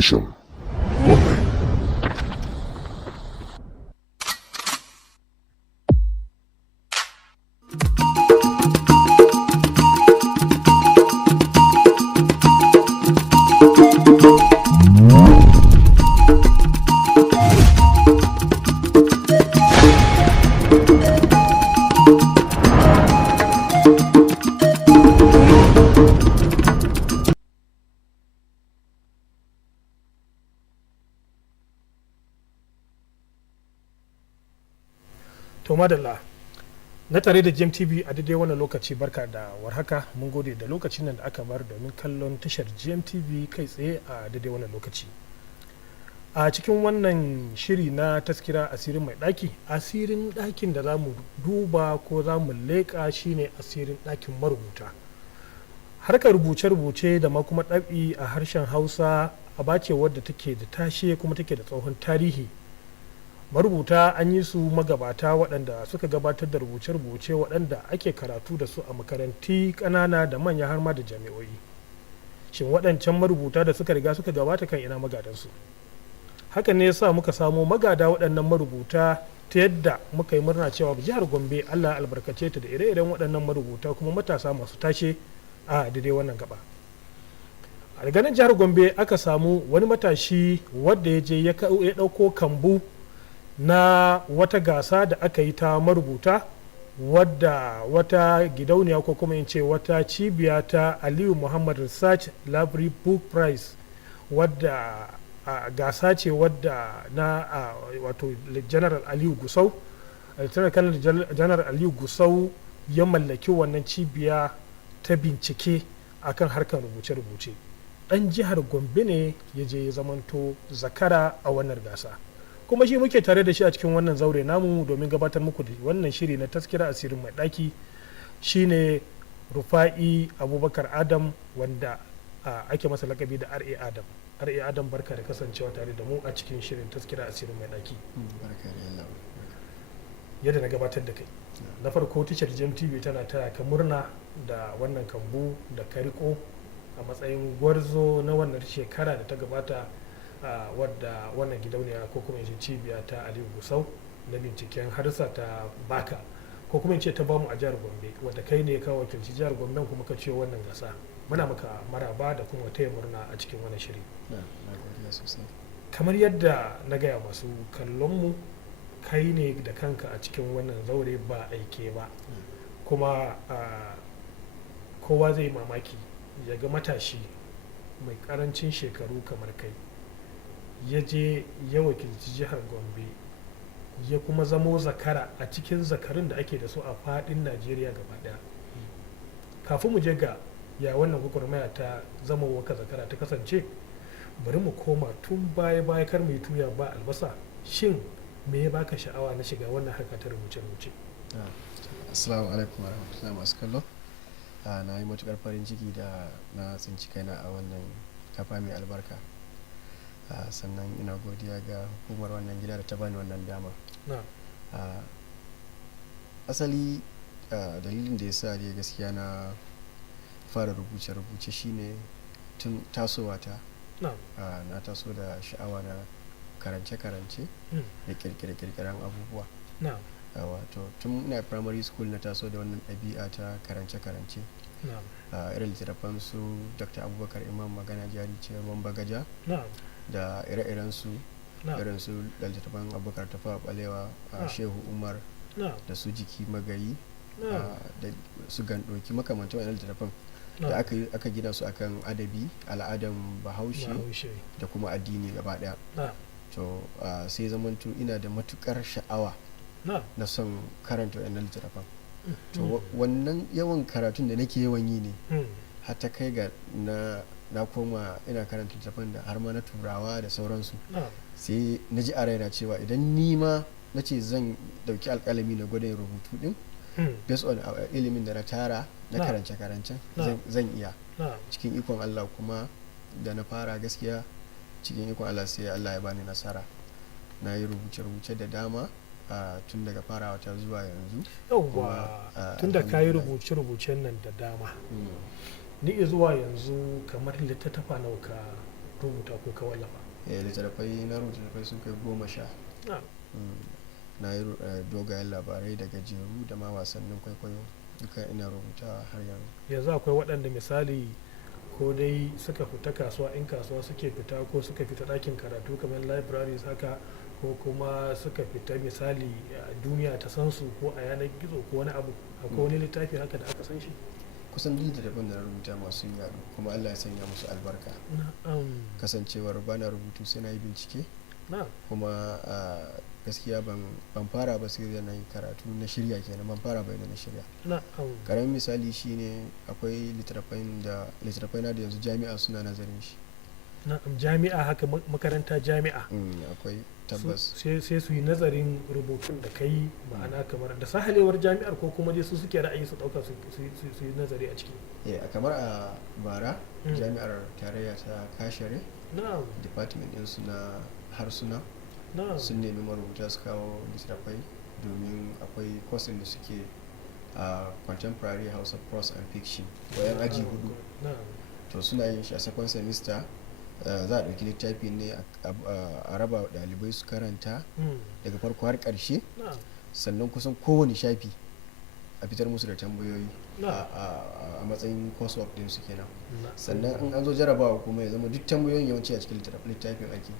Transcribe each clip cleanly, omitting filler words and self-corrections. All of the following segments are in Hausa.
Station. To madalla na tare da GMTV a daidai wannan lokaci, barka da warhaka. Mun gode da lokacin nan da aka bar domin kallon tashar GMTV kai tsaye a daidai wannan lokaci. A cikin wannan shiri na taskira asirin mai ɗaki, asirin ɗakin da za mu duba ko za mu leƙa shine asirin ɗakin marubuta. Harkar rubuce-rubuce da ma kuma ɗabi a harshen Hausa aba ce wadda take da tashe kuma take da tsohon tarihi. Marubuta an yi su magabata waɗanda suka gabatar da rubuce-rubuce waɗanda ake karatu da su a makaranti ƙanana da manya har ma da jami'o'i. Shin waɗancan marubuta da suka riga suka gabata kan ina magadansu? Hakan ne yasa muka samo magada waɗannan marubuta, ta yadda muka yi murna cewa jihar Gombe Allah albarkace ta da ire-iren waɗannan marubuta kuma matasa masu tashe a daidai wannan gaba. A ganin jihar Gombe aka samu wani matashi wadda ya je ya ɗauko kambu na wata gasa da aka yi ta marubuta, wadda wata gidauniya ko kuma in ce wata cibiya ta Aliyu Muhammad Research Library Book Prize, wadda gasa ce wadda na wato General Aliyu Gusau, General Aliyu Gusau ya mallaki wannan cibiya ta bincike akan harkar rubuce-rubuce. Ɗan jihar Gombe ne ya je ya zamanto zakara a wannan gasa, kuma shi muke tare da shi a cikin wannan zaure namu domin gabatar muku da wannan shiri na taskira asirin mai ɗaki. Shine Rufa'i Abubakar Adam, wanda ake masa lakabi da RA Adam. RA Adam, barka da kasancewa tare da mu a cikin shirin taskira asirin mai ɗaki. Yadda na gabatar da kai, na farko tashar GMTV tana taya ka murna da wannan kambu da ka riko a matsayin gwarzo na wannan shekara da ta gabata, wadda wannan gidauniya ko kuma yace cibiya ta Aliyu Gusau na binciken harsa ta baka ko kuma yace ta bamu a jihar Gombe, wadda kai ne ka wakilci jihar Gombe kuma ka ciyo wannan gasa. Muna maka maraba da kuma taya murna a cikin wannan shiri. Kamar yadda na gaya masu kallon mu, kai ne da kanka a cikin wannan zaure ba aike ba, kuma kowa zai mamaki ya ga matashi mai karancin shekaru kamar kai ya je ya wakilci jihar Gombe, ya kuma zamo zakara a cikin zakarun da ake da su a fadin Najeriya gaba daya. Kafin mu je ga ya wannan gwagwarmaya ta zama waka zakara ta kasance, bari mu koma tun baya kar mu yi tuya ba albasa. Shin me ya baka sha'awa na shiga wannan harka ta rubuce-rubuce? Assalamu alaikum warahmatullahi masu kallo. Na yi matukar farin ciki da na tsinci kaina a wannan kafa mai albarka. Sannan ina godiya ga hukumar wannan gida da ta bani wannan dama. Asali dalilin da ya sa dai gaskiya na fara rubuce-rubuce shine tun tasowata. Na taso da sha'awa na karance-karance da kirkire-kirkiren abubuwa. Wato tun ina primary school na taso da wannan ɗabi'a ta karance-karance. Irin littattafan su Dr. Abubakar Imam Magana Jari ce, Ruwan Bagaja, da ire-iren su, irin su littattafan Abubakar Tafawa Balewa, Shehu Umar, da su Jiki Magayi, da su Gandoki, makamantan wannan littattafan da aka gina su akan adabi, al'adan Bahaushe da kuma addini gaba daya. To sai zamanto ina da matukar sha'awa na son karanta wannan littattafan. To wannan yawan karatun da nake yawan yi ne har ta kai ga na koma ina karanta littattafan da har ma na turawa da sauransu. Sai na ji a raina cewa idan ni ma na ce zan dauki alkalami na gwada rubutu din based on ilimin da na tara na karance-karancen zan iya. Cikin ikon Allah kuma da na fara gaskiya cikin ikon Allah sai Allah ya bani nasara. Na yi rubuce-rubuce da dama tun daga farawa ta zuwa yanzu. Yauwa, tun da ka yi rubuce-rubucen nan da dama, ni zuwa yanzu kamar littattafa nawa ka rubuta ko ka wallafa? Littattafai na rubuta littattafai sun kai 10. Na yi dogayen labarai da gajeru da ma wasannin kwaikwayo duka ina rubuta har yanzu akwai waɗanda misali ko dai suka fita kasuwa, in kasuwa suke fita ko suka fita ɗakin karatu kamar libraries haka, ko kuma suka fita misali duniya ta san su ko a yanar gizo ko wani abu, akwai wani littafi haka da aka san shi? kusan duk littattafan da na rubuta masu yaɗu kuma Allah ya sanya musu albarka. Kasancewar bana rubutu sai na yi bincike kuma gaskiya ban fara ba sai da na yi karatu na shirya kenan, ban fara bai da na shirya. Karamin misali shine akwai littattafai na da yanzu jami'a suna nazarin shi. Jami'a haka, makaranta jami'a akwai tabbas sai su yi nazarin rubutun da kai, ma'ana kamar da sahalewar jami'ar ko kuma dai su suke ra'ayi su dauka su yi nazari a ciki. Kamar a bara jami'ar tarayya ta Kashere department din su na harsuna sun nemi marubuta su kawo littattafai domin akwai course da suke a contemporary Hausa prose and fiction bayan aji 4 to suna yin shi a second semester. Za a ɗauki littafi ne a raba ɗalibai su karanta daga farko har ƙarshe, sannan kusan kowane shafi a fitar musu da tambayoyi a matsayin coursework ɗin su kenan. Sannan in an zo jarabawa kuma ya zama duk tambayoyin yawanci a cikin littafin ake.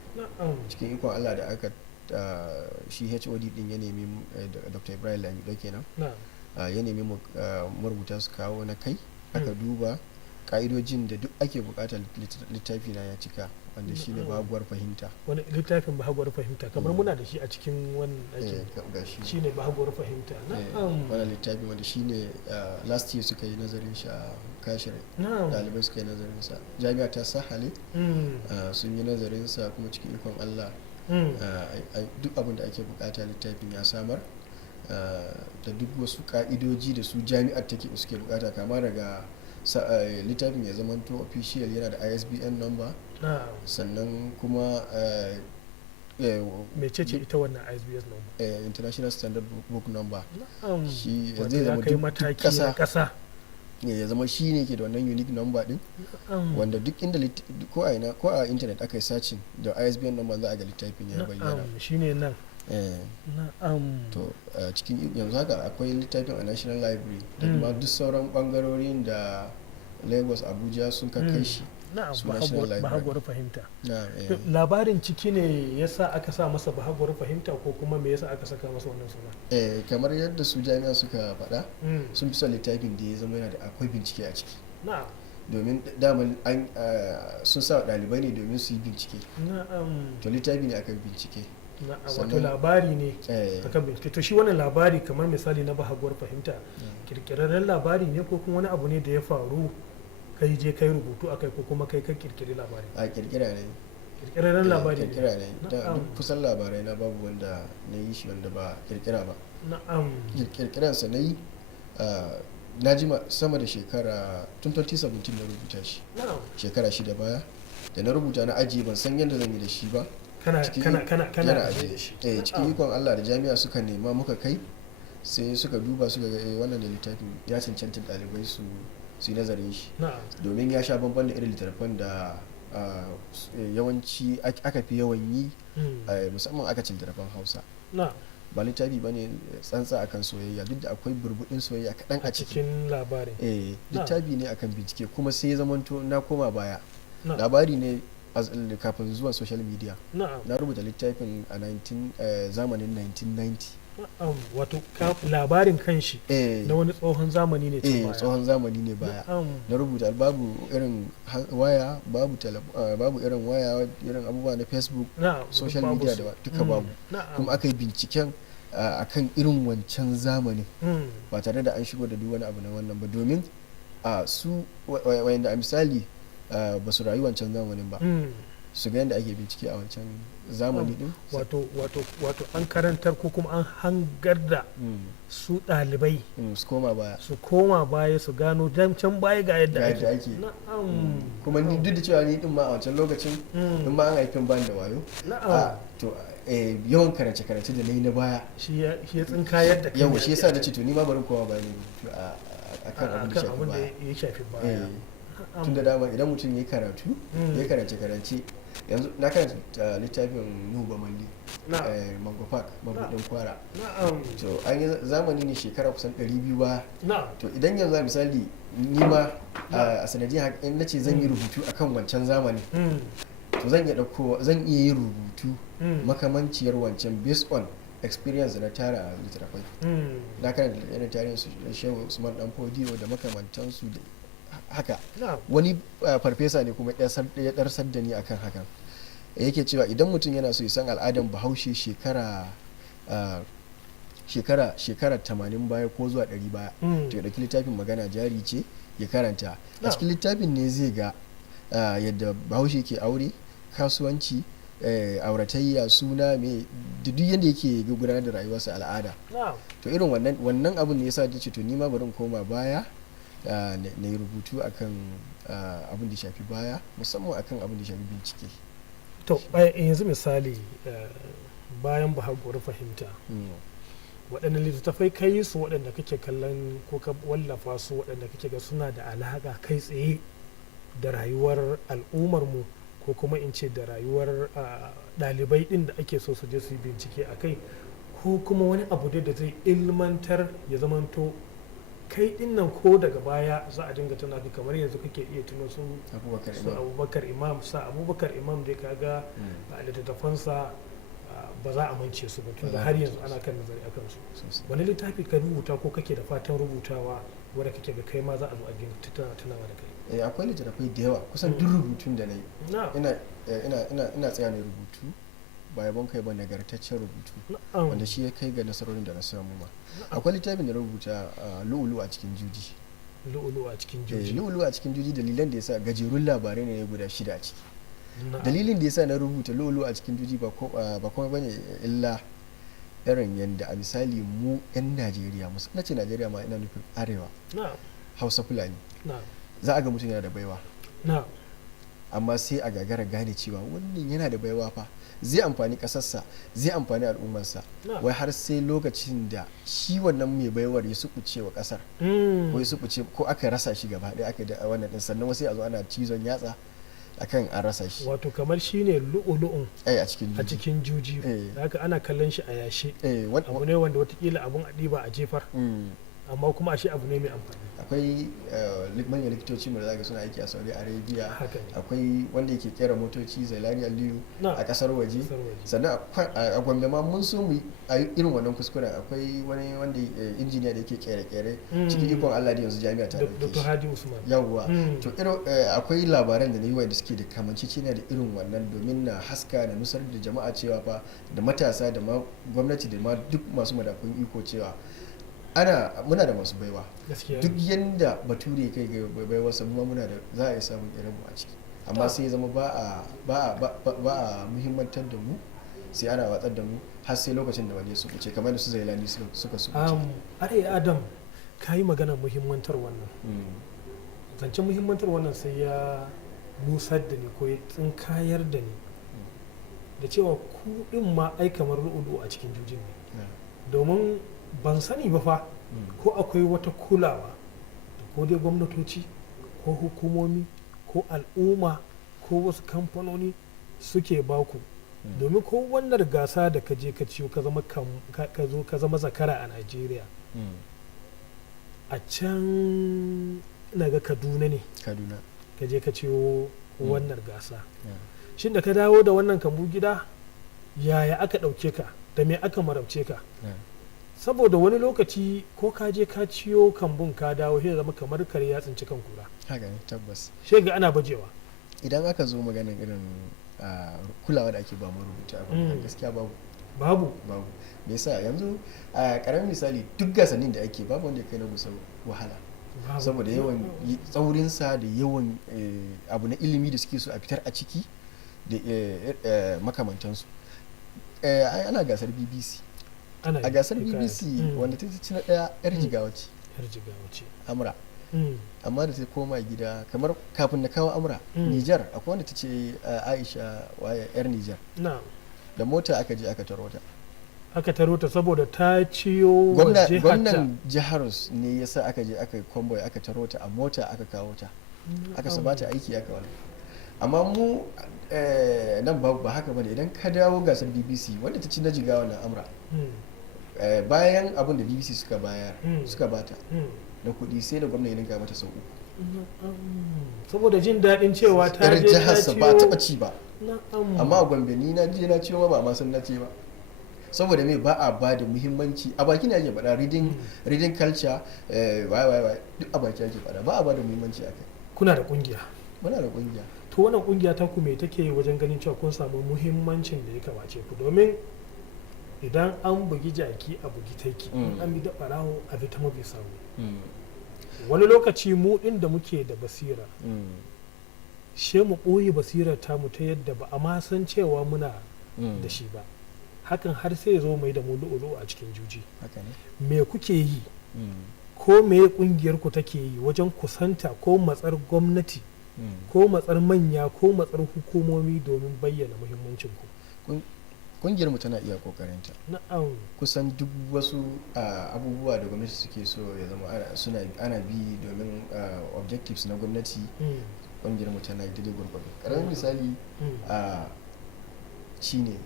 Cikin ikon Allah da aka shi HOD ɗin ya nemi Dr. Ibrahim Lamido kenan ya nemi marubuta su kawo na kai, aka duba ka'idojin da duk ake bukatar littafi na ya cika, wanda shi ne bahaguwar fahimta. Wani littafin bahaguwar fahimta kamar muna da shi a cikin wannan ake shi ne bahaguwar fahimta. Wani littafi wanda shi ne last year suka yi nazarin shi a Kashere, ɗalibai suka yi nazarin sa, jami'a ta Sahale sun yi nazarin sa kuma cikin ikon Allah duk abin da ake bukata littafin ya samar da duk wasu ka'idoji da su jami'ar suke bukata, kama daga littafin ya zamanto official yana da ISBN number, sannan kuma mecece ita wannan ISBN number? International Standard Book Number. Shi zai zama duk kasa ya zama shi ne ke da wannan unique number din, wanda duk inda ko a internet aka yi searching da ISBN number za a ga littafin ya bayyana. Shi ne nan. To cikin yanzu haka akwai littafin a National Library da kuma duk sauran bangarorin da Lagos, Abuja sun kai shi su National Library. Bahaguwar fahimta. Labarin ciki ne yasa aka sa masa bahaguwar fahimta ko kuma me yasa aka saka masa wannan suna? Kamar yadda su jami'a suka faɗa sun fi son littafin da ya zama yana da akwai bincike a ciki. Domin daman sun sa ɗalibai ne domin su yi bincike. To littafi ne akan bincike. Wato labari ne akan bincike. To shi wannan labari kamar misali na bahaguwar fahimta kirkirarren labari ne ko kuma wani abu ne da ya faru kai je kai rubutu akai ko kuma kai ka kirkiri labari? A kirkira ne. Kirkirarren labari ne. Kirkira ne. Duk kusan labarai na babu wanda na yi shi wanda ba kirkira ba. Kirkiransa na yi na jima sama da shekara tun 2017 na rubuta shi. Shekara 6 baya da na rubuta na ajiye ban san yadda zan yi da shi ba. Kana ajiye shi. Cikin ikon Allah da jami'a suka nema muka kai, sai suka duba suka ga wannan da littafin ya cancanta ɗalibai su yi nazarin shi, domin ya sha bamban da irin littattafan da yawanci aka fi yawan yi musamman aka ce littattafan Hausa. Ba littafi ba ne tsantsa akan soyayya, duk da akwai burbuɗin soyayya kaɗan a cikin labarin. Littafi ne akan bincike kuma sai ya zamanto na koma baya. Labari ne kafin zuwa social media. Na rubuta littafin a zamanin 1990. Wato labarin kanshi na wani tsohon zamani ne baya. Tsohon zamani ne baya. Na rubuta babu irin waya, babu irin waya, irin abubuwa na Facebook, social media da duka babu. Kuma aka yi binciken akan irin wancan zamanin ba tare da an shigo da duk wani abu na wannan ba, domin su wayanda a misali ba su rayu wancan zamanin ba su ga yadda ake bincike a wancan zamani din. Wato an karantar ko kuma an hangar da su ɗalibai su koma baya su gano can baya ga yadda ake. Kuma ni duk da cewa ni din ma a wancan lokacin in ma an haifin ban da wayo to yawan karance da na yi na baya shi ya tsinka yadda yawa shi yasa na ce to ni ma bari kowa baya ne akan abin da ya shafi baya. tun da dama idan mutum ya karatu ya karance yanzu na karanta littafin Nuba Malli Mango Park mabudin kwara to an yi zamani ne shekara kusan 200 ba to idan yanzu misali ni ma a sanadiyar in nace zan yi rubutu akan wancan zamani to zan iya yin rubutu makamanciyar wancan based on experience na tara littattafai na karanta irin tarihin su Shehu Usman Dan Fodiyo da makamantansu da haka wani farfesa ne kuma ya darsar da ni akan hakan yake cewa idan mutum yana so ya san al'adan bahaushe shekara 80 baya ko zuwa 100 baya to ya dauki littafin Magana Jari ce ya karanta a cikin littafin ne zai ga yadda bahaushe ke aure kasuwanci auratayya suna mai duk yadda yake gudanar da rayuwarsa al'ada to irin wannan abin ne yasa ce to ni ma bari in koma baya na yi rubutu akan abin da shafi baya musamman akan abin da shafi bincike to yanzu misali bayan bahaguwar fahimta waɗanne littattafai ka yi su waɗanda kake kallon ko ka wallafa su waɗanda kake ga suna da alaƙa kai tsaye da rayuwar al'ummarmu ko kuma in ce da rayuwar ɗalibai ɗin da ake so su je su yi bincike a kai ko kuma wani abu da zai ilmantar ya zamanto kai ɗin nan ko daga baya za a dinga tuna kamar yanzu kake iya tuno su abubakar imam dai kaga a littattafansa ba za a mance su ba tunda har yanzu ana kan nazari akan su wani littafi ka rubuta ko kake da fatan rubutawa wanda kake ga kai ma za a zo a dinga tunawa da kai akwai littattafai da yawa kusan duk rubutun da na yi ina tsaya ne rubutu ba yabon kai ba nagartaccen rubutu wanda shi ya kai ga nasarorin da na samu ma akwai littafin da rubuta lu'ulu a cikin juji lu'ulu a cikin juji dalilan da yasa gajerun labarai ne guda 6 a ciki dalilin da yasa na rubuta lu'ulu a cikin juji ba kuma bane illa irin yadda a misali mu 'yan Najeriya musamman ce Najeriya ma ina nufin arewa Hausa Fulani za a ga mutum yana da baiwa amma sai a gagara gane cewa wannan yana da baiwa fa zai amfani kasarsa zai amfani al'ummarsa wai har sai lokacin da shi wannan mai baiwar ya sukuce wa kasar ko ya sukuce ko aka rasa shi gaba ɗaya aka da wannan din sannan wasu a zo ana cizon yatsa akan an rasa shi wato kamar shine lu'ulu'un a cikin juji haka ana kallon shi a yashe abu ne wanda watakila abun a ɗiba a jefar amma kuma ashe abu ne mai amfani akwai manyan likitoci da zaga suna aiki a Saudi Arabia akwai wanda yake kera motoci Zailani Aliyu a kasar waje sannan a Gombe ma mun so mu irin wannan kuskuren akwai wani wanda injiniya da yake kere-kere cikin ikon Allah da yanzu jami'a ta dauke Dr. Hadi Usman yawwa to akwai labaran da na yi wanda suke da kamanceceniya da irin wannan domin na haska da nusar da jama'a cewa fa da matasa da ma gwamnati da ma duk masu madafun iko cewa muna da masu baiwa duk yanda bature kai ga baiwa sabuwa muna da za a yi samun irin mu a ciki amma sai zama ba a muhimmantar da mu sai ana watsar da mu har sai lokacin da wani su kuce kamar da su Zailani suka su kuce Adam ka yi magana muhimmantar wannan zancen muhimmantar wannan sai ya nusar da ni ko ya tsinkayar da ni da cewa ku din ma ai kamar ru'udu a cikin jujin ne domin ban sani ba fa ko akwai wata kulawa ko dai gwamnatoci ko hukumomi ko al'umma ko wasu kamfanoni suke baku domin ko wannan gasa da ka je ka ciyo ka zama zakara a Najeriya a can ga Kaduna ne ka je ka ciyo wannan gasa shin da ka dawo da wannan kambu gida yaya aka ɗauke ka da me aka marabce ka saboda wani lokaci ko ka je ka ciyo kambun ka dawo sai zama kamar kare ya tsinci kan kura haka ne tabbas sai ga ana bajewa idan aka zo maganin irin kulawa da ake ba mu rubuta gaskiya babu me yasa yanzu a karamin misali duk gasanin da ake babu wanda ya kai na Gusau wahala saboda yawan tsaurinsa da yawan abu na ilimi da suke so a fitar a ciki da makamantansu ana gasar BBC a gasar BBC wanda ta ci na daya yar jigawa ce amra amma da ta koma gida kamar kafin na kawo amra Nijar akwai wanda ta ce Aisha waye yar Nijar da mota aka je aka taro ta saboda ta ciyo gwamnan jihar ne yasa aka je aka yi convoy aka taro ta a mota aka kawo ta aka sabata aiki aka wani. Amma mu nan ba haka bane. Idan ka dawo gasar BBC wanda ta ci na jigawa na amra, bayan abin da BBC suka bata da kuɗi, sai da gwamna ya ninka mata sau 3 saboda jin daɗin cewa ta je jiharsa ba taɓa ci ba. Amma a Gombe ni na je na ciwo ba ma san na ce ba, saboda me ba a ba da muhimmanci. A baki ne ake faɗa reading culture wai duk a baki ake faɗa, ba a ba da muhimmanci akai. Kuna da kungiya? Muna da kungiya. To wannan kungiya ta ku me take wajen ganin cewa kun samu muhimmancin da ya kamace ku? Domin idan an bugi jaki a bugi taiki, in an bi da barawo a bi ta mabi samu. Wani lokaci mu inda muke da basira, she mu ɓoye basirar tamu ta yadda ba a ma san cewa muna da shi ba. Hakan har sai zo mai da mu lu'ulu a cikin juji. Me kuke yi ko me kungiyar ku take yi wajen kusanta ko matsar gwamnati ko matsar manya ko matsar hukumomi domin bayyana muhimmancin ku? Kungiyar mu tana iya kokarinta. Na'am. Kusan duk wasu abubuwa da gwamnati suke so ya zama ana bi domin objectives na gwamnati, kungiyar mu tana daidai gwargwado. Karamin misali shine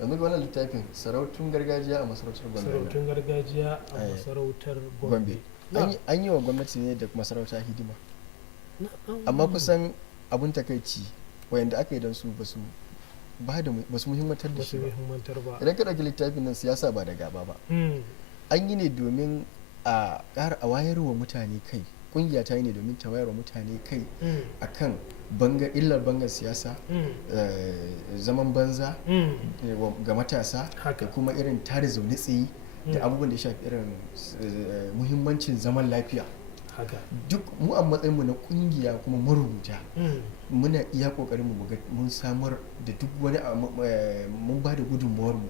yanzu ga wannan littafin sarautun gargajiya a masarautar Gombe. Sarautun gargajiya a masarautar Gombe. An yi wa gwamnati ne da masarauta hidima. Amma kusan abun takaici wayanda aka yi don su ba su muhimmantar da shi ba. Idan ka ɗauki littafin nan siyasa ba da gaba ba. An yi ne domin a ƙara a wayar wa mutane kai. Kungiya ta yi ne domin ta wayar wa mutane kai akan illar bangar siyasa, zaman banza ga matasa, da kuma irin tare zaune tsaye da abubuwan da ya shafi irin muhimmancin zaman lafiya. Duk mu a matsayin mu na kungiya kuma marubuta muna iya kokarin mu mun samar da duk wani mun ba da gudunmuwar mu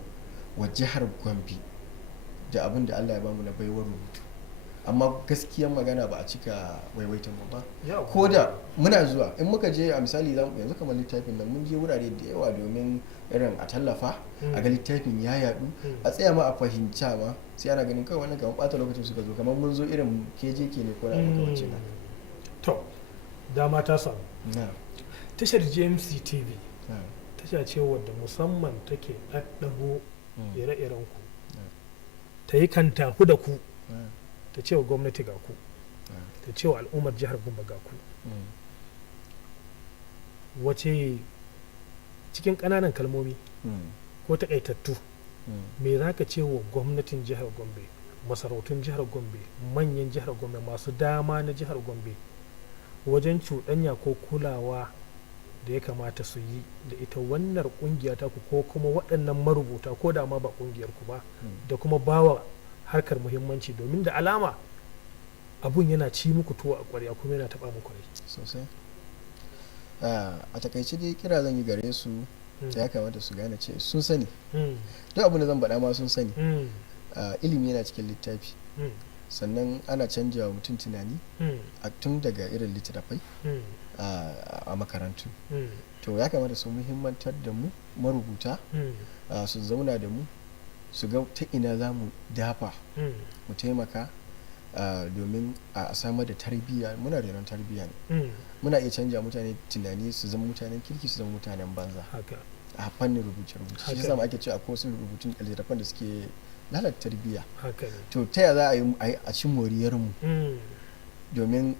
wa jihar Gombe da abin da Allah ya bamu na baiwar rubutu. Amma gaskiyar magana ba a cika waiwaitan mu ba. Ko da muna zuwa in muka je a misali yanzu kamar littafin nan mun je wurare da yawa domin irin a tallafa a ga littafin ya yadu a tsaya ma a fahimta ma sai ana ganin kawai wannan kamar bata lokacin suka zo kamar mun zo irin KJK ne ko na makamancin nan. To dama ta samu. Tashar GMC TV tasha ce wadda musamman take ɗaɗɗago ire-iren ku, ta yi kantafu da ku, ta ce wa gwamnati ga ku, ta ce wa al'ummar jihar Gombe ga ku. Wace cikin ƙananan kalmomi ko taƙaitattu me za ka ce wa gwamnatin jihar Gombe, masarautun jihar Gombe, manyan jihar Gombe, masu dama na jihar Gombe wajen cuɗanya ko kulawa da ya kamata su yi da ita wannan ƙungiya ta ku ko kuma waɗannan marubuta ko da ma ba ƙungiyar ku ba, da kuma bawa harkar muhimmanci domin da alama abun yana ci muku tuwo a ƙwarya kuma yana taɓa muku rai sosai. A takaice dai kira zan yi gare su ya kamata su gane ce sun sani duk abin da zan faɗa ma sun sani. Ilimi yana cikin littafi, sannan ana canja wa mutum tunani tun daga irin littattafai a makarantu. To ya kamata su muhimmantar da mu marubuta, su zauna da mu su ga ta ina za mu dafa mu taimaka domin a samar da tarbiyya. Muna da yawan tarbiyya ne, muna iya canja mutane tunani su zama mutanen kirki su zama mutanen banza a fannin rubuce-rubuce. Shi yasa ake cewa akwai wasu rubutun littattafan da suke lalata tarbiyya. To ta yaya za a yi a ci moriyar mu domin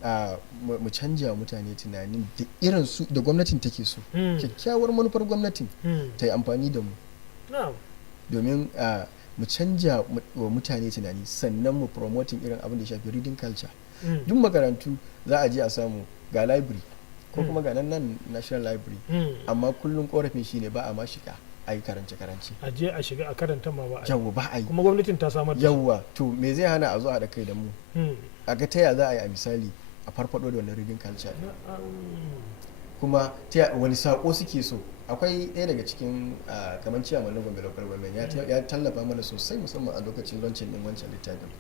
mu canja mutane tunanin da irin su da gwamnatin take so, kyakkyawar manufar gwamnatin ta yi amfani da mu domin mu canja wa mutane tunani, sannan mu promoting irin abin da ya shafi reading culture. Duk makarantu za a je a samu ga library ko kuma ga nan national library, amma kullum korafin shine ba a ma shiga a yi karance-karance, a je a shiga a karanta ma ba a yi. Yawwa ba a yi, kuma gwamnatin ta samar da yawwa. To me zai hana a zo a da kai da mu a ga taya za a yi a misali a farfado da wannan reading culture kuma ta wani sako suke so. Akwai ɗaya daga cikin kamar ciyaman na Gombe local government ya tallafa mana sosai musamman a lokacin launching din wancan littafin.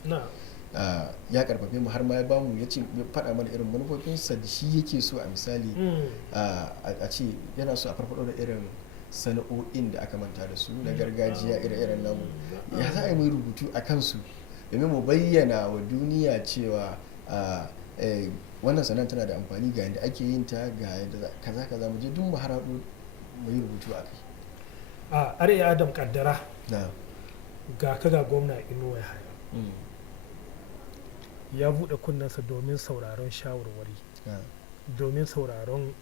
Ya karfafe mu har ma ya bamu ya faɗa mana irin manufofinsa da shi yake so a misali a ce yana so a farfado da irin sana'o'in da aka manta da su na gargajiya ire-iren namu, ya za a yi mai rubutu a kansu domin mu bayyana wa duniya cewa wannan sana'ar tana da amfani ga yadda ake yin ta ga yadda kaza mu je duk mu harhaɗo mu yi rubutu a kai. A are Adam kaddara na ga kaga gwamna Inuwa Yahaya ya buɗe kunnensa domin sauraron shawarwari, domin sauraron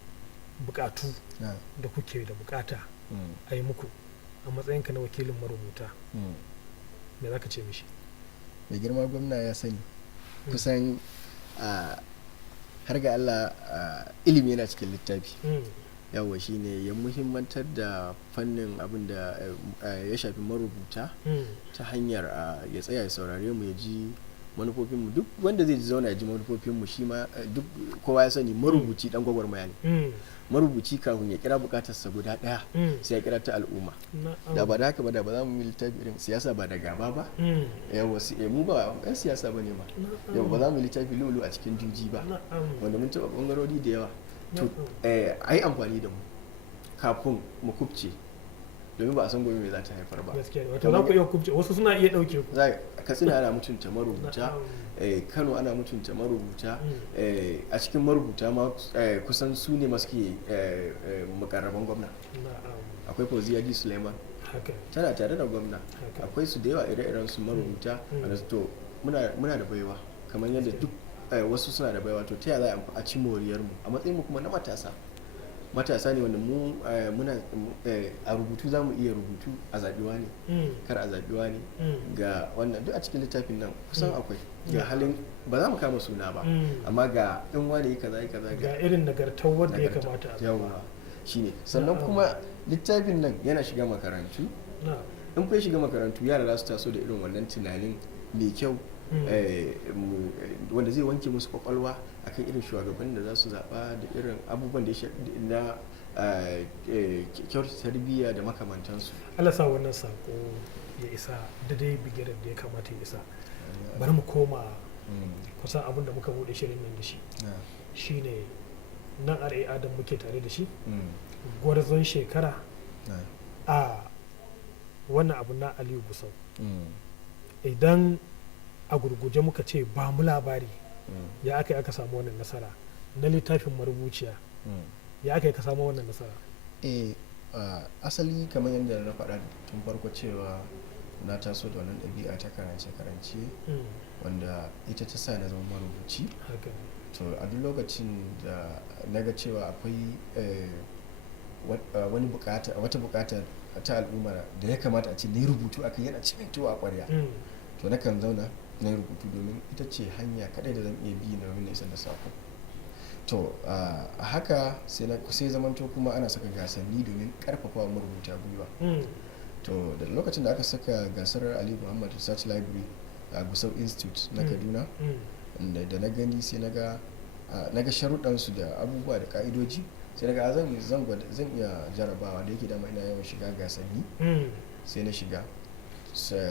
bukatu da kuke da bukata a yi muku a matsayinka na wakilin marubuta. Me za ka ce mishi? mai girma gwamna ya sani kusan har ga Allah ilimi yana cikin littafi. yawa shine ya muhimmantar da fannin abin da ya shafi marubuta ta hanyar ya tsaya ya saurare mu ya ji manufofinmu. duk wanda zai zauna ya ji manufofinmu shi ma duk kowa ya sani marubuci dan gwagwarmaya ne. marubuci kafin ya kira bukatarsa guda daya sai ya kira ta al'umma. da ba da haka ba da ba za mu yi littafi irin siyasa ba da gaba ba. yawa mu ba yan siyasa ba ne ba. yawa ba za mu yi littafi lulu a cikin juji ba wanda mun taɓa bangarori da yawa. to a yi amfani da mu kafin mu kubce domin ba a san gobe mai za ta haifar ba. gaskiya wato za ku iya kubce, wasu suna iya ɗauke ku. Katsina ana mutunta marubuta, Kano ana mutunta marubuta, a cikin marubuta ma kusan su ne masu ke makarraban gwamna. akwai Fauziya D. Suleiman tana tare da gwamna, akwai su da yawa ire-iren su marubuta. to muna da baiwa kamar yadda duk wasu suna da baiwa. to ta yaya za a ci moriyar mu a matsayin mu kuma na matasa ne wanda mu muna a rubutu za mu iya rubutu a zaɓiwa ne kar a zaɓiwa ne ga wannan duk a cikin littafin nan kusan akwai ga halin ba za mu kama suna ba amma ga ɗan wane kaza ga irin nagartar wanda ya kamata a yawa shine. sannan kuma littafin nan yana shiga makarantu. in kai shiga makarantu yara za su taso da irin wannan tunanin mai kyau wanda zai wanke musu kwakwalwa akan irin shugabannin da za su zaɓa da irin abubuwan da na kyautar tarbiyya da makamantansu. Allah sa wannan sako ya isa da dai bigirar da ya kamata ya isa. bari mu koma kusan abin da muka bude shirin nan da shi shine nan RA Adam muke tare da shi gwarzon shekara a wannan abu na Aliyu Gusau. idan a gurguje muka ce ba mu labari ya aka yi aka samu wannan nasara na littafin marubuciya, ya aka yi ka samu wannan nasara? asali kamar yadda na faɗa tun farko cewa na taso da wannan ɗabi'a ta karance wanda ita ta sa na zama marubuci. to a duk lokacin da na ga cewa akwai wata bukata ta al'umma da ya kamata a ce na yi rubutu akan yana cikin tuwa a ƙwarya, to na kan zauna na yi rubutu domin ita ce hanya kadai da zan iya bi na domin isar da sako. to a haka sai zamanto kuma ana saka gasanni domin karfafa marubuta gwiwa. to da lokacin da aka saka gasar Ali Muhammad Research Library a Gusau Institute na Kaduna, da na gani sai na ga sharuɗansu da abubuwa da ka'idoji, sai na ga zan iya jarabawa da yake dama ina yawan shiga gasanni. sai na shiga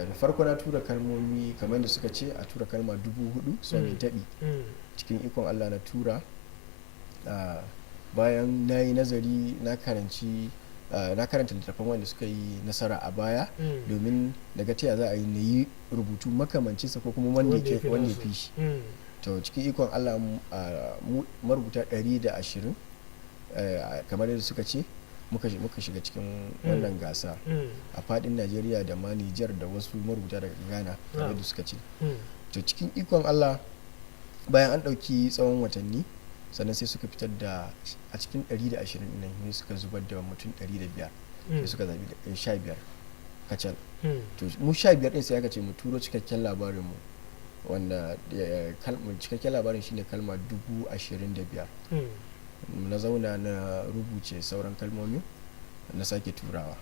da farko na tura kalmomi kamar da suka ce a tura kalma 4,000 sau mai taɓi. cikin ikon Allah na tura. bayan na yi nazari na karanta littattafan wanda suka yi nasara a baya domin daga ta za a yi na yi rubutu makamancinsa ko kuma wanda ya fi shi. to cikin ikon Allah marubuta 120 kamar yadda suka ce muka shiga cikin wannan gasa a fadin Najeriya da ma Nijar da wasu marubuta daga Ghana kamar yadda suka ce. to cikin ikon Allah bayan an ɗauki tsawon watanni sannan sai suka fitar da a cikin 120 nan ne suka zubar da mutum 105 sai suka zabi 15 kacal. to mu 15 din sai aka ce mu turo cikakken labarin mu wanda cikakken labarin shine kalma 25,000. na zauna na rubuce sauran kalmomi na sake turawa.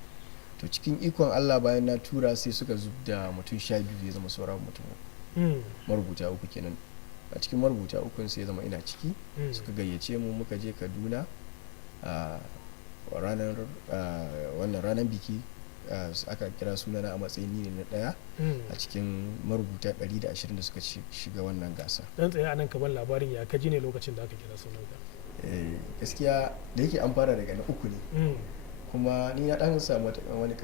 to cikin ikon Allah bayan na tura sai suka zub da mutum 12 ya zama sauran mutum marubuta uku kenan. a cikin marubuta ukun sai zama ina ciki. suka gayyace mu muka je Kaduna a ranar biki. aka kira sunana a matsayin ni ne na daya a cikin marubuta 120 da suka shiga wannan gasa. dan tsaye anan kamar labarin ya kaji ne lokacin da aka kira sunanka? gaskiya da yake an fara daga na uku ne kuma ni na dan samu wani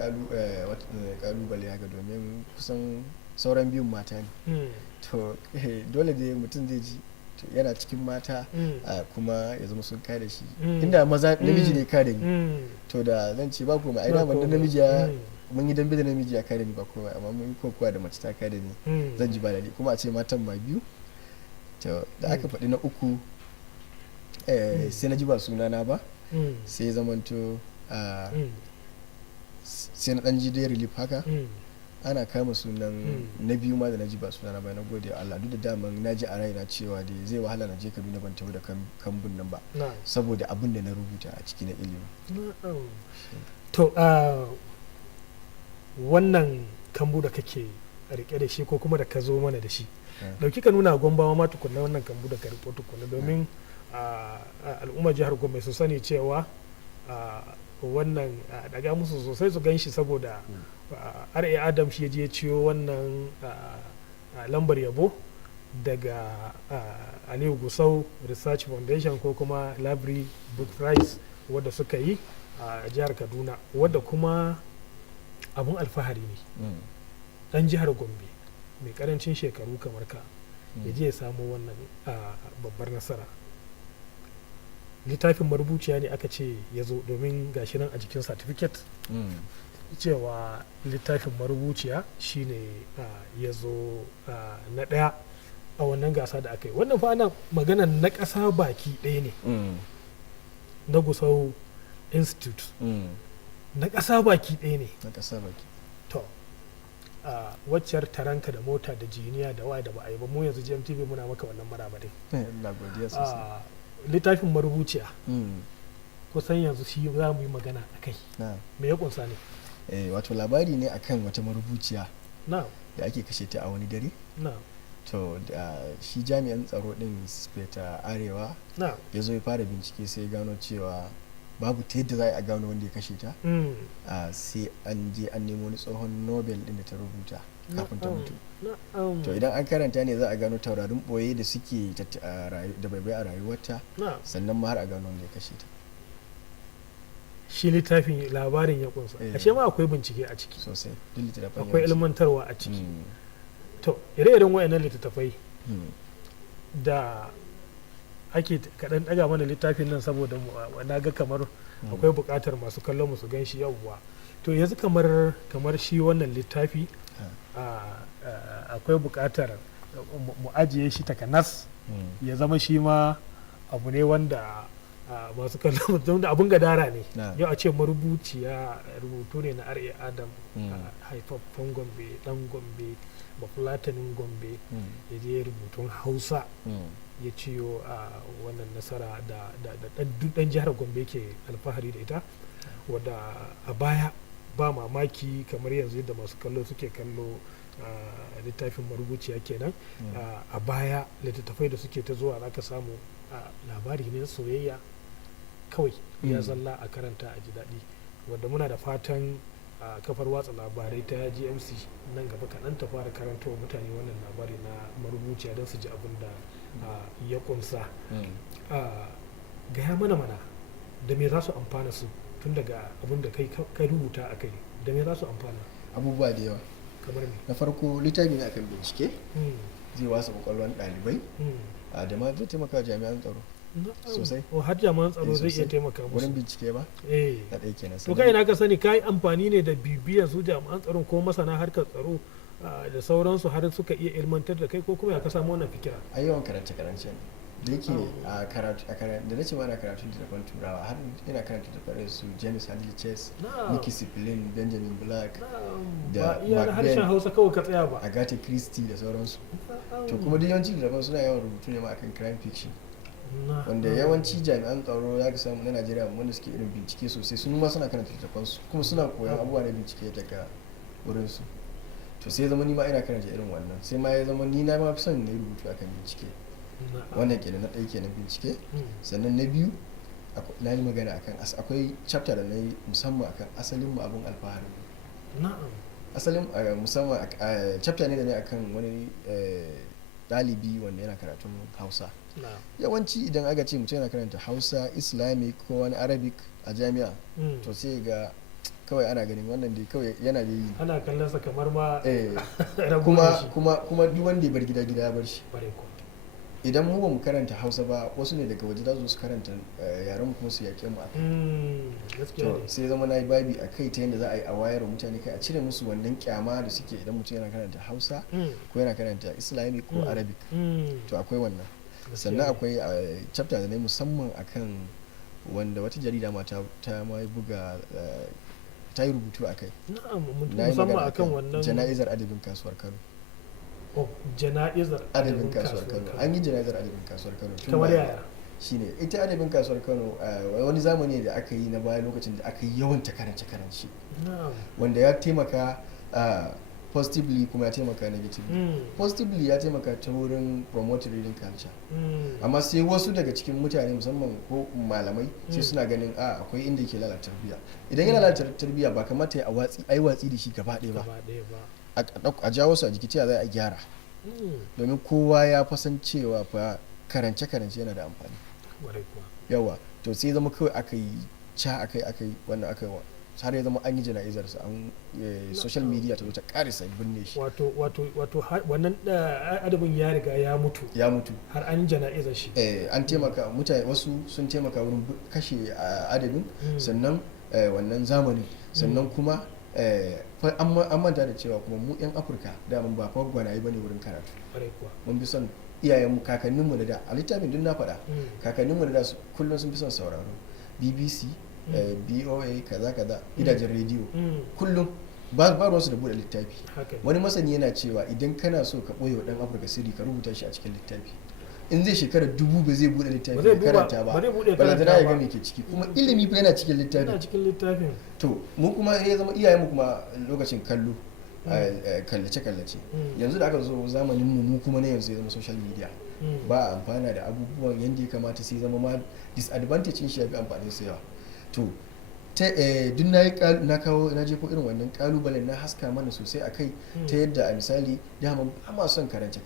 kalubale haka domin kusan sauran biyun mata ne. to dole da mutum zai ji yana cikin mata kuma ya zama sun kada shi inda maza namiji ne kada ni to da zan ce ba kuma ai da namiji ya mun yi dambe da namiji ya kada ni ba kuma amma mun yi kokowa da mace ta kada ni zan ji ba daɗi kuma a ce matan ma biyu to da aka faɗi na uku sai na ji ba sunana ba sai zamanto sai na ɗan ji dai relief haka ana kama sunan na biyu ma da na ji ba sunana ba na gode wa Allah duk da daman na ji a raina cewa da zai wahala na je Kaduna ban tafi da kambun nan ba saboda abin da na rubuta a ciki na ilimi to wannan kambu da kake rike da shi ko kuma da ka zo mana da shi dauki ka nuna Gombawa ma tukunna wannan kambu da ka riko tukunna domin al'ummar jihar Gombe su sani cewa wannan daga musu sosai su gan shi saboda R.A. Adam shi je ciyo wannan lambar yabo daga Aliyu Gusau Research Foundation ko kuma Library Book Prize wadda suka yi a jihar Kaduna wadda kuma abun alfahari ne dan jihar Gombe mai karancin shekaru kamar ka ya je ya samu wannan babbar nasara. Littafin marubuciya ne aka ce ya zo domin gashi nan a jikin certificate cewa littafin marubuciya shine ya zo na ɗaya a wannan gasa da aka yi. Wannan fa ana magana na ƙasa baki ɗaya ne na Gusau Institute na ƙasa baki ɗaya ne na ƙasa baki. To waccar taranka da mota da jiniya da waya da ba a yi ba mu yanzu GMTV muna maka wannan marabadin. Na godiya sosai. Littafin marubuciya kusan yanzu shi za mu yi magana a kai me ya kunsa ne wato labari ne akan wata marubuciya da ake kashe ta a wani dare to da shi jami'an tsaro din speta arewa ya zo ya fara bincike sai ya gano cewa babu ta yadda za a gano wanda ya kashe ta sai an je an nemo wani tsohon nobel din da ta rubuta kafin ta mutu to idan an karanta ne za a gano taurarin boye da suke da baibai a rayuwarta sannan ma har a gano wanda ya kashe ta. Shi littafin labarin ya kunsa ashe ma akwai bincike a ciki sosai akwai ilmantarwa a ciki to ire-iren wayannan littattafai da ake kaɗan ɗaga mana littafin nan saboda na ga kamar akwai buƙatar masu kallon mu su gan shi yawwa to yanzu kamar shi wannan littafi akwai buƙatar mu ajiye shi takanas ya zama shi ma abu ne wanda masu kallon mu da abun gadara ne yau a ce marubuciya rubutu ne na R.A. Adam haifaffen Gombe dan Gombe bafulatanin Gombe ya je rubutun Hausa ya ciyo a wannan nasara da dan jihar Gombe ke alfahari da ita wadda a baya ba mamaki kamar yanzu yadda masu kallo suke kallo littafin marubuciya kenan a baya littattafai da suke ta zuwa zaka samu labari ne soyayya kawai ya zalla a karanta a ji daɗi wadda muna da fatan kafar watsa labarai ta GMC nan gaba kaɗan ta fara karanta wa mutane wannan labari na marubuciya don su ji abin da ya kunsa gaya mana da me za su amfana su tun daga abin da kai rubuta a kai da me za su amfana abubuwa da yawa kamar ne na farko littafi ne akan bincike zai wasa kwakwalwan ɗalibai da ma zai taimaka jami'an tsaro sosai har jami'an tsaro zai iya taimaka musu wurin bincike ba na ɗaya kenan to kai na ka sani kai amfani ne da bibiyan su jami'an tsaron ko masana harkar tsaro da sauransu har suka iya ilmantar da kai ko kuma ya ka samu wannan fikira a yawan karance ne da yake a karatu da nace ma na karatu da daban turawa har ina karanta da fare su James Hadley Chase Nicky Cipollone Benjamin Black da iya harshen Hausa kawai ka tsaya ba Agatha Christie da sauransu to kuma duk yawanci da daban suna yawan rubutu ne ma akan crime fiction wanda yawanci jami'an tsaro ya ga samu na Najeriya wanda suke irin bincike sosai sun ma suna karanta littafansu kuma suna koyon abubuwa na bincike daga wurin su to sai zama ni ma ina karanta irin wannan sai ma ya zama ni na ma fi son na yi rubutu akan bincike wannan kenan na ɗaya kenan bincike sannan na biyu na yi magana akan akwai chapter da na yi musamman akan asalin mu abun alfahari asalin musamman chapter ne da ne akan wani ɗalibi wanda yana karatun Hausa yawanci idan aka ce mutum yana karanta Hausa Islamic ko wani Arabic a jami'a to sai ga kawai ana ganin wannan dai kawai yana da yi ana kallon sa kamar ma kuma duk wanda ya bar gida ya bar shi idan mu ba mu karanta hausa ba wasu ne daga waje za su karanta yaren mu kuma su yaƙe mu a kai. To sai zama na yi babi a kai ta yadda za a yi a wayar mutane kai a cire musu wannan kyama da suke idan mutum yana karanta hausa ko yana karanta islamic ko arabic. To akwai wannan, sannan akwai chapter da na musamman akan wanda wata jarida ma ta ma buga ta yi rubutu a kai. Musamman akan wannan jana'izar adabin kasuwar Kano. Jana'izar adabin kasuwar Kano, an yi jana'izar adabin kasuwar Kano kamar yaya? Shine ita adabin kasuwar Kano wani zamani da aka yi na baya lokacin da aka yi yawan karance wanda ya taimaka positively kuma ya taimaka negatively. Positively ya taimaka ta wurin promote reading culture, amma sai wasu daga cikin mutane musamman ko malamai sai suna ganin akwai inda yake lalata tarbiyya. Idan yana lalata tarbiyya ba kamata ya watsi da shi gaba ɗaya ba, a jawo su a jiki ta za a gyara, domin kowa ya fasan cewa fa karance yana da amfani. Yawa to sai zama kawai aka yi wannan aka yi har ya zama an yi jana'izar sa, an social media ta zo ta karisa binne shi. Wato wannan adabin ya riga ya mutu har an yi jana'izar shi. An taimaka mutane, wasu sun taimaka wurin kashe adabin, sannan wannan zamanin, sannan kuma an manta da cewa kuma mu 'yan Afirka daman ba fa gwanaye bane wurin karatu. Mun fi son iyayenmu, kakanninmu da a littafin duk na faɗa, kakanninmu da kullum sun fi son sauraro BBC, BOA kaza gidajen rediyo kullum ba ruwansu da buɗe littafi. Wani masani yana cewa idan kana so ka ɓoye wa ɗan Afirka sirri ka rubuta shi a cikin littafi, in zai shekara 2000 ba zai buɗe littafi ya karanta ba, balantana ya ga me ke ciki, kuma ilimi fa yana cikin littafin. To mu kuma ya zama iyayenmu kuma lokacin kallo kallace yanzu da aka zo zamanin mu kuma ne yanzu ya zama social media, ba a amfana da abubuwan yadda ya kamata, sai zama ma disadvantage shi ya fi amfani sa yawa. To duk na jefo irin wannan kalubalen na haska mana sosai a kai, ta yadda a misali dama ba ma son karance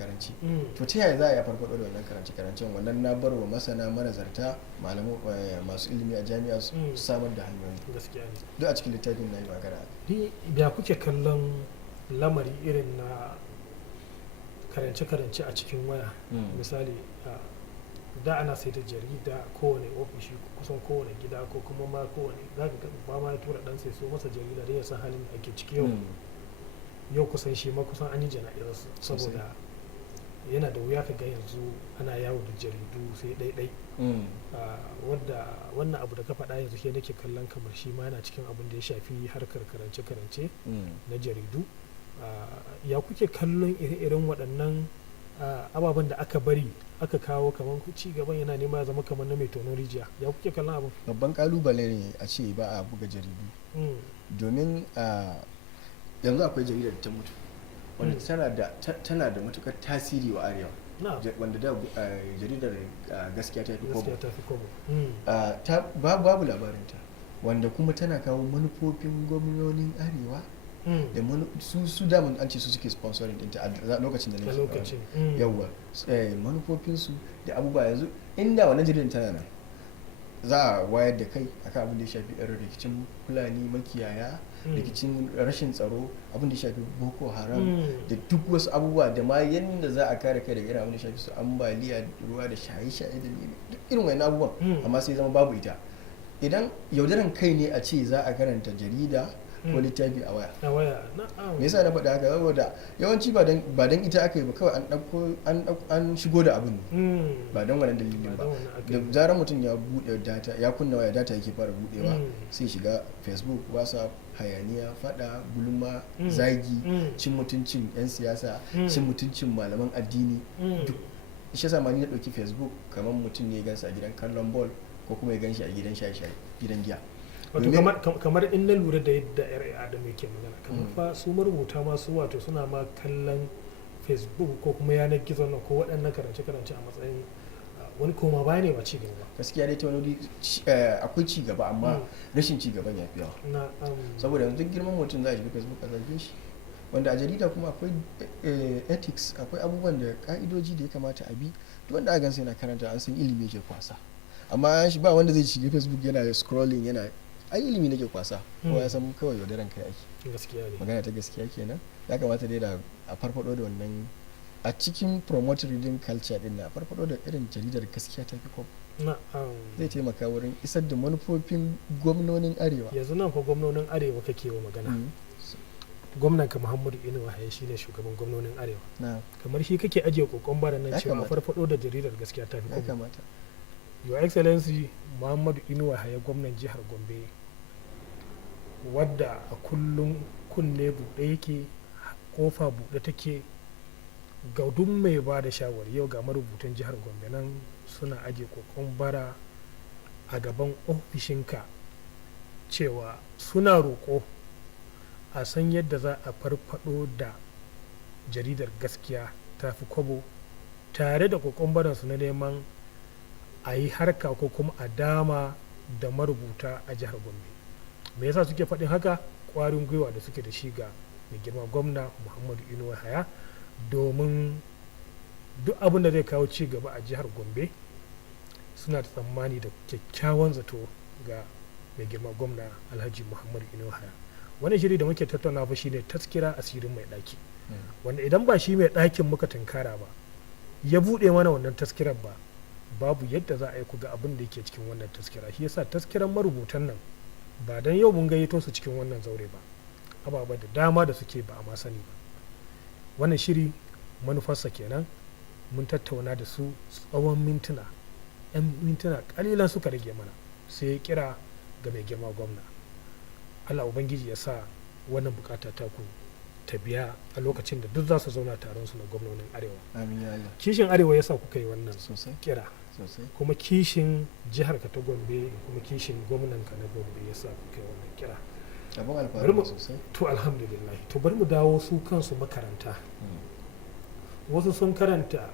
to ta yaya za a yi farfaɗo da wannan karance-karancen, wannan na bar wa masana manazarta malamu masu ilimi a jami'a su samar da hanyoyi. Duk a cikin littafin na yi magana. Da kuke kallon lamari irin na karance a cikin waya, misali da ana sai da jarida kowane ofishi, kusan kowane gida, ko kuma ma kowane zaka ba ma ya tura dan sai so masa jarida da ya san halin da ake ciki yau kusan shi ma kusan an yi jana'izar saboda yana da wuya ka ga yanzu ana yawo da jaridu sai ɗaiɗai. Wadda wannan abu da ka faɗa yanzu ke nake kallon kamar shi ma yana cikin abin da ya shafi harkar karance na jaridu. Ya kuke kallon ire-iren waɗannan ababen da aka bari aka kawo, kamar ci gaban yana nema ya zama kamar na mai tonon rijiya? Ya kuke kallon abin? Babban kalubale ne a ce ba a buga jaridu, domin yanzu akwai jaridar da ta mutu wanda tana da matukar tasiri wa arewa, wanda da jaridar gaskiya ta fi kobo, babu labarinta, wanda kuma tana kawo manufofin gwamnonin arewa da su damun an ce su suke sponsoring ɗinta a lokacin da nake yawa manufofinsu da abubuwa. Yanzu inda wannan jaridar tana nan za a wayar da kai akan abin da ya shafi irin rikicin fulani makiyaya, rikicin rashin tsaro, abin da ya shafi boko haram da duk wasu abubuwa, da ma yadda za a kare kai daga irin abin da ya shafi su ambaliya ruwa da shaye-shaye da duk irin wani abubuwan, amma sai zama babu ita. Idan yaudaran kai ne a ce za a karanta jarida ko littafi a waya. Me yasa na faɗa haka? Saboda yawanci ba dan ita aka yi ba, kawai an shigo da abin ba don wannan dalilin ba. Da zarar mutum ya buɗe data, ya kunna waya, data yake fara buɗewa, sai shiga Facebook, WhatsApp, hayaniya, faɗa, gulma, zagi, cin mutuncin 'yan siyasa, cin mutuncin malaman addini. Duk shi yasa ma ni na ɗauki Facebook kamar mutum ne ya gansa a gidan kallon ball, ko kuma ya ganshi a gidan shaye-shaye, gidan giya. Wato kamar in na lura da yadda Adam yake magana, kamar fa su marubuta masu wato suna ma kallon Facebook ko kuma yanar gizo nan ko waɗannan karance-karance a matsayin wani koma baya ne ba ci gaba. Gaskiya dai ta wani akwai ci gaba, amma rashin ci gaban ya fi yawa. Saboda yanzu duk girman mutum za a shiga Facebook a zage shi, wanda a jarida kuma akwai ethics, akwai abubuwan da ka'idoji da ya kamata a bi. Duk wanda aka gansa yana karanta an san ilimi yake kwasa, amma ba wanda zai shiga Facebook yana scrolling yana ai ilimi nake kwasa, kowa ya san kawai yaudaran kai ake. Gaskiya ne, magana ta gaskiya kenan. Ya kamata dai da a farfado da wannan a cikin promote reading culture din na farfado da irin jaridar gaskiya ta fi kwabo zai taimaka wurin isar da manufofin gwamnonin arewa. Yanzu nan fa gwamnonin arewa kake wa magana. Gwamnan ka Muhammadu Inuwa Haye shine shugaban gwamnonin arewa. Kamar shi kake ajiye kokon bara nan cewa farfado da jaridar gaskiya ta fi kwabo. Your Excellency Muhammadu Inuwa Haye gwamnan jihar Gombe, wadda a kullum kunne buɗe yake, kofa buɗe take ga duk mai ba da shawari. Yau ga marubutan jihar Gombe nan suna aje kokon bara a gaban ofishinka cewa suna roƙo a san yadda za a farfado da jaridar gaskiya ta fi kwabo, tare da kokon baransu na neman a yi harka ko kuma a dama da marubuta a jihar Gombe. Me yasa suke faɗin haka? Ƙwarin gwiwa da suke da shi ga mai girma gwamna Muhammadu Inuwa Haya, domin duk abin da zai kawo ci gaba a jihar Gombe suna da tsammani da kyakkyawan zato ga mai girma gwamna Alhaji Muhammadu Inuwa Haya. Wani shiri da muke tattauna fa shine taskira asirin mai ɗaki, wanda idan ba shi mai ɗakin muka tunkara ba ya buɗe mana wannan taskirar ba, babu yadda za a yi ku ga abin da yake cikin wannan taskira. Shi yasa taskiran marubutan nan ba dan yau mun gayyato su cikin wannan zaure ba, ababa da dama da suke ba a ma sani ba. Wannan shiri manufarsa kenan, mun tattauna da su tsawon mintuna, 'yan mintuna kalilan suka rage mana, sai ya kira ga mai girma gwamna. Allah Ubangiji ya sa wannan bukata ta ku ta biya a lokacin da duk za su zauna taron su na gwamnonin arewa. Amin ya Allah. Kishin arewa ya sa kuka yi wannan kira, kuma kishin jihar ka ta Gombe, kuma kishin gwamnan ka na Gombe ya sa kuka yi wannan kira. Abin alfahari sosai. To alhamdulillah. To bari mu dawo su kansu makaranta. Wasu sun karanta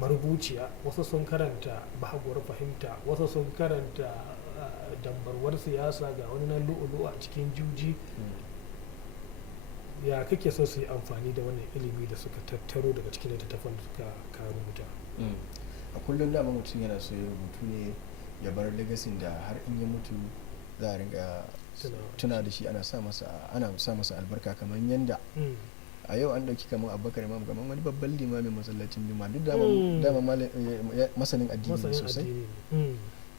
marubuciya, wasu sun karanta bahaguwar fahimta, wasu sun karanta dambarwar siyasa, ga wani nan lu'ulu a cikin juji. Ya kake so su yi amfani da wannan ilimi da suka tattaro daga cikin littattafan da suka ka rubuta? A kullum dama mutum yana so ya rubutu ne ya bar legacy da har in ya mutu za a ringa tuna da shi, ana sa masa albarka, kamar yanda a yau an dauki kamar Abubakar Imam kamar wani babban limamin masallacin Juma'a, duk dama masanin addini ne sosai.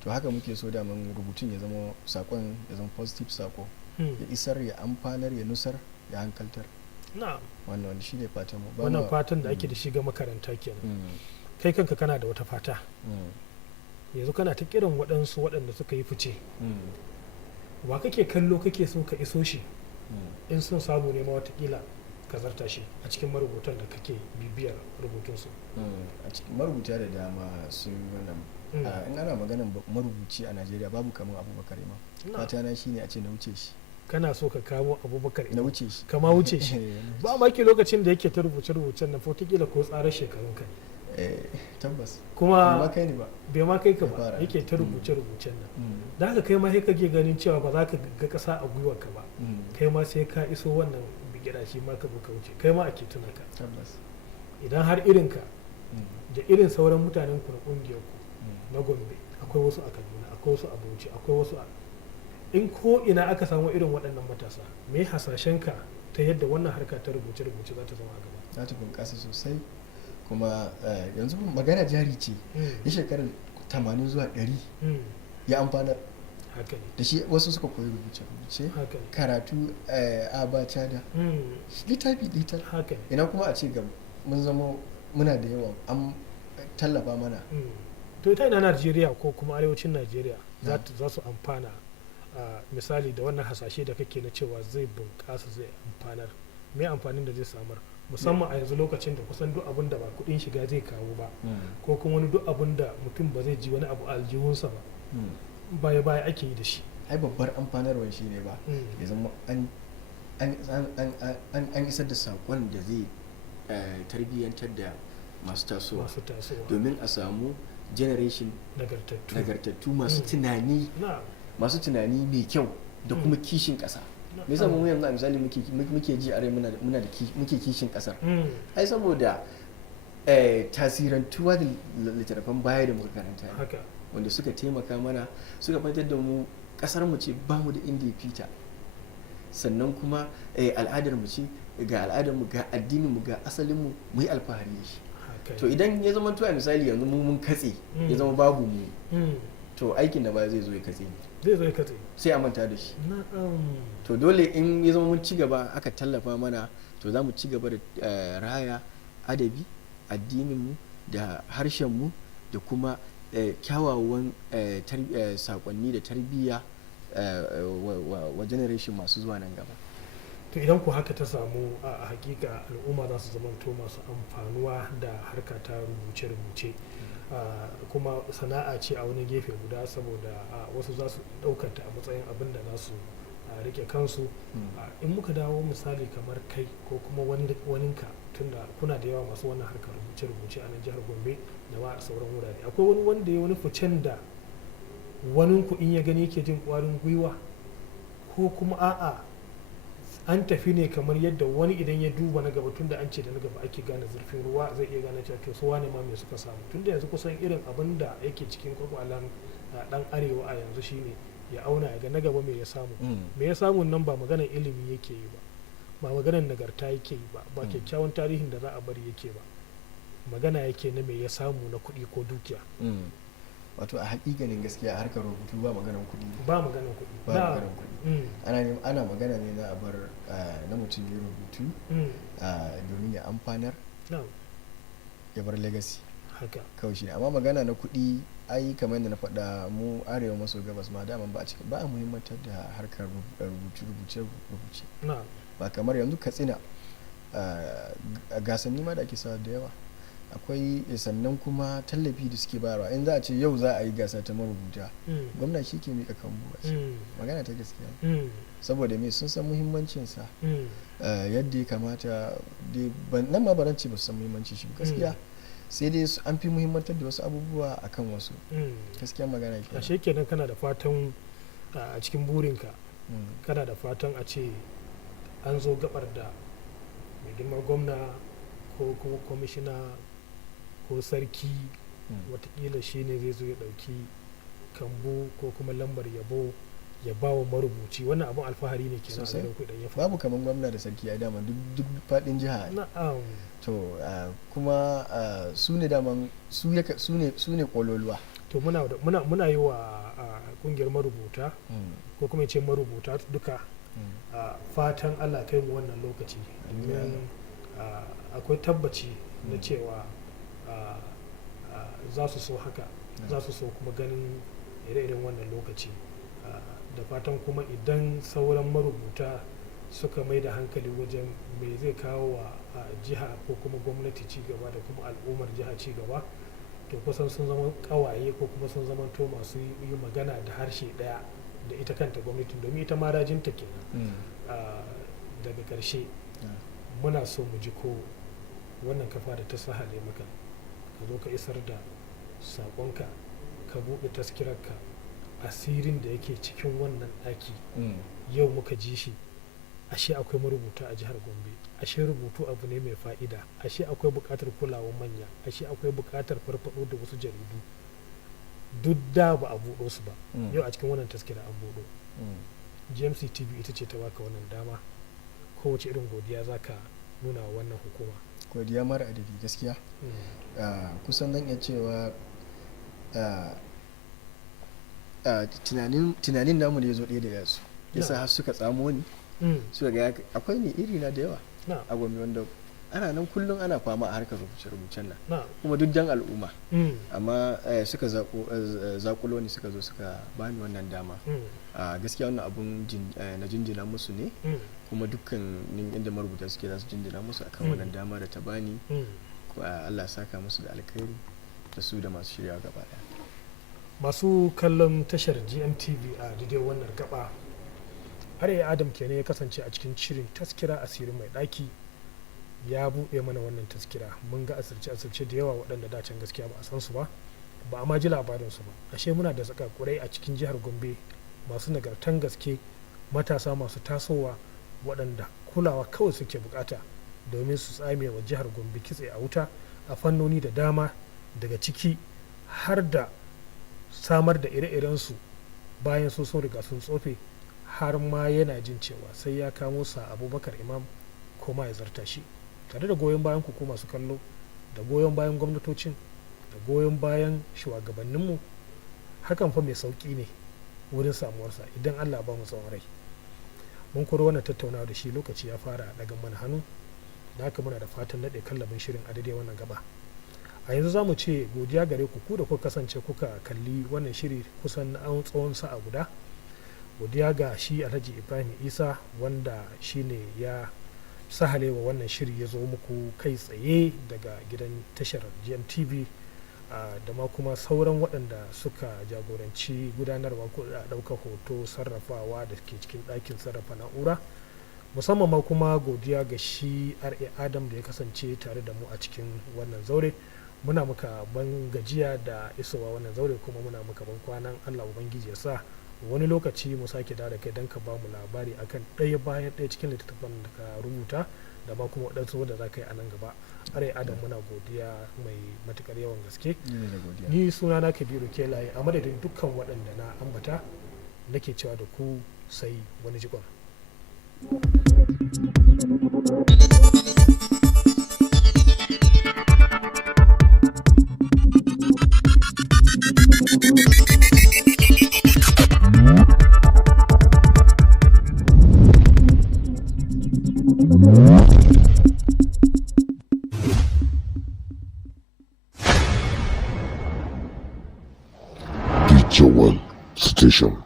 To haka muke so daman rubutun ya zama sakon, ya zama positive sako, ya isar, ya amfanar, ya nusar, ya hankaltar. Wannan shi ne fatan mu. Wannan fatan da ake da shi ga makaranta kenan. Kai kanka kana da wata fata, yanzu kana ta kiran waɗansu waɗanda suka yi fice, wa kake kallo kake so ka iso shi in sun samu ne ma watakila ka zarta shi a cikin marubutan da kake bibiyar rubutunsu? A cikin marubuta da dama sun wannan, in ana maganar marubuci a Najeriya babu kamar Abubakar Imam. Fata na shine a ce na wuce shi. Kana so ka kamo Abubakar Imam? Na wuce shi. Kama wuce shi. Ba maki lokacin da yake ta rubuce-rubucen nan watakila ko tsarar shekarun ka. Tabbas. Kuma bai ma kai ka ba, yake ta rubuce-rubucen nan. Da haka kai ma sai kake ganin cewa ba za ka ga kasa a gwiwar ka ba, kai ma sai ka iso wannan bigira shi ma ka zo ka wuce, kai ma ake tuna ka. Tabbas. Idan har irin ka da irin sauran mutanen ku na kungiyar ku na Gombe, akwai wasu a Kaduna, akwai wasu a Bauchi, akwai wasu a in ko ina aka samu irin waɗannan matasa, me hasashen ka ta yadda wannan harka ta rubuce-rubuce za ta zama a gaba? Za ta bunƙasa sosai, kuma yanzu magana jari ce. Ya shekarar 80 zuwa 100 ya amfanar da shi. Wasu suka koyi rubuce-rubuce, karatu a ba da littafi ɗitar. Ina kuma a ce ga mun zama muna da yawa, an tallafa mana. To ita ina Najeriya ko kuma arewacin Najeriya za su amfana misali da wannan hasashe da kake na cewa zai bunƙasa, zai amfanar? Me amfanin da zai samar, musamman a yanzu lokacin da kusan duk abin da ba kuɗin shiga zai kawo ba, ko kuma wani duk abin da mutum ba zai ji wani abu a aljihunsa ba, baya ake yi da shi? Ai babbar amfanarwar shi ne ba ya zama an isar da saƙon da zai tarbiyyantar da masu tasowa, domin a samu generation nagartattu masu tunani mai kyau da kuma kishin ƙasa. Me yasa mu yanzu a misali muke ji a rai muke kishin ƙasar? Ai saboda tasirantuwa da littattafan baya da muka karanta ne, wanda suka taimaka mana, suka fahimtar da mu ƙasar mu ce ba mu da inda ya fita, sannan kuma al'adar mu ce ga al'adarmu ga addininmu ga asalinmu mu yi alfahari da shi. To idan ya zama tuwa misali yanzu mu mun katse ya zama babu mu, to aikin da ba zai zo ya katse sai a manta da shi. To dole in ya zama mun ci gaba aka tallafa mana, to za mu ci gaba da raya adabi, addininmu da harshenmu da kuma kyawawan sakonni da tarbiyya wa generation masu zuwa nan gaba. To idan ku haka ta samu a hakika al'umma za su zamanto masu amfanuwa da harka ta rubuce-rubuce, kuma sana'a ce a wani gefe guda, saboda wasu za su ɗaukata a matsayin abin da za su rike kansu. In muka dawo misali kamar kai ko kuma waninka, tunda kuna da yawa masu wannan harkar rubuce-rubuce a nan jihar Gombe da ma a sauran wurare, akwai wani wanda ya wani ficen da wani ku in ya gani yake jin ƙwarin gwiwa, ko kuma a'a an tafi ne kamar yadda wani idan ya duba na gaba, tunda an ce da na gaba ake gane zurfin ruwa, zai iya gane cewa to su wane ma me suka samu, tunda yanzu kusan irin abin da yake cikin kwakwalan dan arewa a yanzu shine ya auna ya ga na gaba me ya samu. Me ya samu nan ba maganar ilimi yake yi ba maganar nagarta yake yi ba kyakkyawan tarihin da za a bari yake ba, magana yake na me ya samu na kuɗi ko dukiya. Wato a hakikanin gaskiya a harkar rubutu ba maganar kuɗi, ana magana ne na abar na mutum ya rubutu domin ya amfanar ya bar legacy kawai shi ne. Amma magana na kuɗi ai kamar yadda na faɗa, mu arewa maso gabas ma daman ba a muhimmantar da harkar rubuce ba kamar yanzu Katsina, gasanni ma da ake sa da yawa akwai, sannan kuma tallafi da suke bayarwa. In za a ce yau za a yi gasa ta marubuta, gwamna shi ke mika kambu a ce magana ta gaskiya, saboda me sun san muhimmancinsa yadda ya kamata. Nan ma baranci ba su san muhimmancin shi gaskiya, sai dai an fi muhimmantar da wasu abubuwa akan wasu, gaskiya magana ke. Ashe kenan kana da fatan a cikin burinka, kana da fatan a ce an zo gabar da mai girma gwamna ko kuma kwamishina ko sarki watakila shi ne zai zo ya ɗauki kambu ko kuma lambar yabo ya ba wa marubuci. Wannan abun alfahari ne ke nan ya babu kamar gwamna da sarki a dama duk faɗin jiha. To kuma su ne daman su ne kololuwa. To muna yi wa kungiyar marubuta ko kuma ce marubuta duka fatan Allah kai mu wannan lokaci, domin akwai tabbaci na cewa za su so haka, za su so kuma ganin ire-iren wannan lokaci, da fatan kuma idan sauran marubuta suka mai da hankali wajen me zai kawo wa jiha ko kuma gwamnati ci gaba da kuma al'ummar jiha ci gaba, to kusan sun zama kawaye ko kuma sun zama to masu yi magana da harshe daya da ita kanta gwamnati, domin ita ma rajinta kenan. Daga ƙarshe muna so mu ji ko wannan kafa da ta sahale maka ka zo ka isar da saƙonka, ka buɗe taskirarka, asirin da yake cikin wannan ɗaki yau muka ji shi. Ashe akwai marubuta a jihar Gombe, ashe rubutu abu ne mai fa'ida, ashe akwai buƙatar kulawar manya, ashe akwai buƙatar farfaɗo da wasu jaridu duk da ba a buɗo su ba. Yau a cikin wannan taskira an buɗo. GMC TV ita ce ta baka wannan dama, kowace irin godiya za ka nuna wa wannan hukuma? Godiya mara adadi gaskiya. Kusan zan iya cewa tunanin namu da ya zo ɗaya da yasu yasa har suka tsamo ni, suka ga akwai ni iri na da yawa a Gombe wanda ana nan kullum ana fama a harkar rubuce-rubucen nan kuma duk dan al'umma, amma suka zakulo ni suka zo suka bani wannan dama. Gaskiya wannan abun na jinjina musu ne, kuma dukkan inda marubuta suke za su jinjina musu akan wannan dama da ta bani. Allah saka musu da alkhairi da su da masu shirya gaba daya. Masu kallon tashar GMTV a daidai wannan gaba, Arya Adam kenan ya kasance a cikin shirin taskira asirin mai ɗaki, ya buɗe mana wannan taskira. Mun ga asirce da yawa waɗanda dacen gaskiya ba a san su ba a ma ji labarinsu ba. Ashe muna da zakakurai a cikin jihar Gombe masu nagartan gaske, matasa masu tasowa waɗanda kulawa kawai suke bukata domin su tsame wa jihar Gombe kitse a wuta a fannoni da dama, daga ciki har da samar da ire-irensu bayan sun riga sun tsofe, har ma yana jin cewa sai ya kamo sa Abubakar Imam ko ma ya zarta shi, tare da goyon bayan ku masu kallo, da goyon bayan gwamnatocin, da goyon bayan shugabanninmu. Hakan fa mai sauƙi ne wurin samuwarsa idan Allah ba mu tsawon rai. Mun koro wannan tattaunawa da shi, lokaci ya fara daga mana hannu, da haka muna da fatan naɗe kallabin shirin a daidai wannan gaba. A yanzu za mu ce godiya gare ku da kuka kasance kuka kalli wannan shiri kusan na tsawon sa'a guda. Godiya ga shi Alhaji Ibrahim Isa wanda shine ya sahalewa wannan shiri ya zo muku kai tsaye daga gidan tashar GMTV, da ma kuma sauran waɗanda suka jagoranci gudanarwa ko ɗaukar hoto, sarrafawa da ke cikin ɗakin sarrafa na'ura, musamman ma kuma godiya ga shi R.A. Adam da ya kasance tare da mu a cikin wannan zaure. Muna muka ban gajiya da isowa wannan zaure, kuma muna muka ban kwanan Allah Ubangiji ya sa wani lokaci mu sake da kai don ka ba mu labari akan ɗaya bayan ɗaya cikin littattafan da ka rubuta, da ma kuma waɗansu da za ka yi a nan gaba. R.A. Adam, muna godiya mai matukar yawan gaske. Ni sunana Kabiru Kelaye, a madadin dukkan waɗanda na ambata nake cewa da ku sai wani jikon. Picture One Station.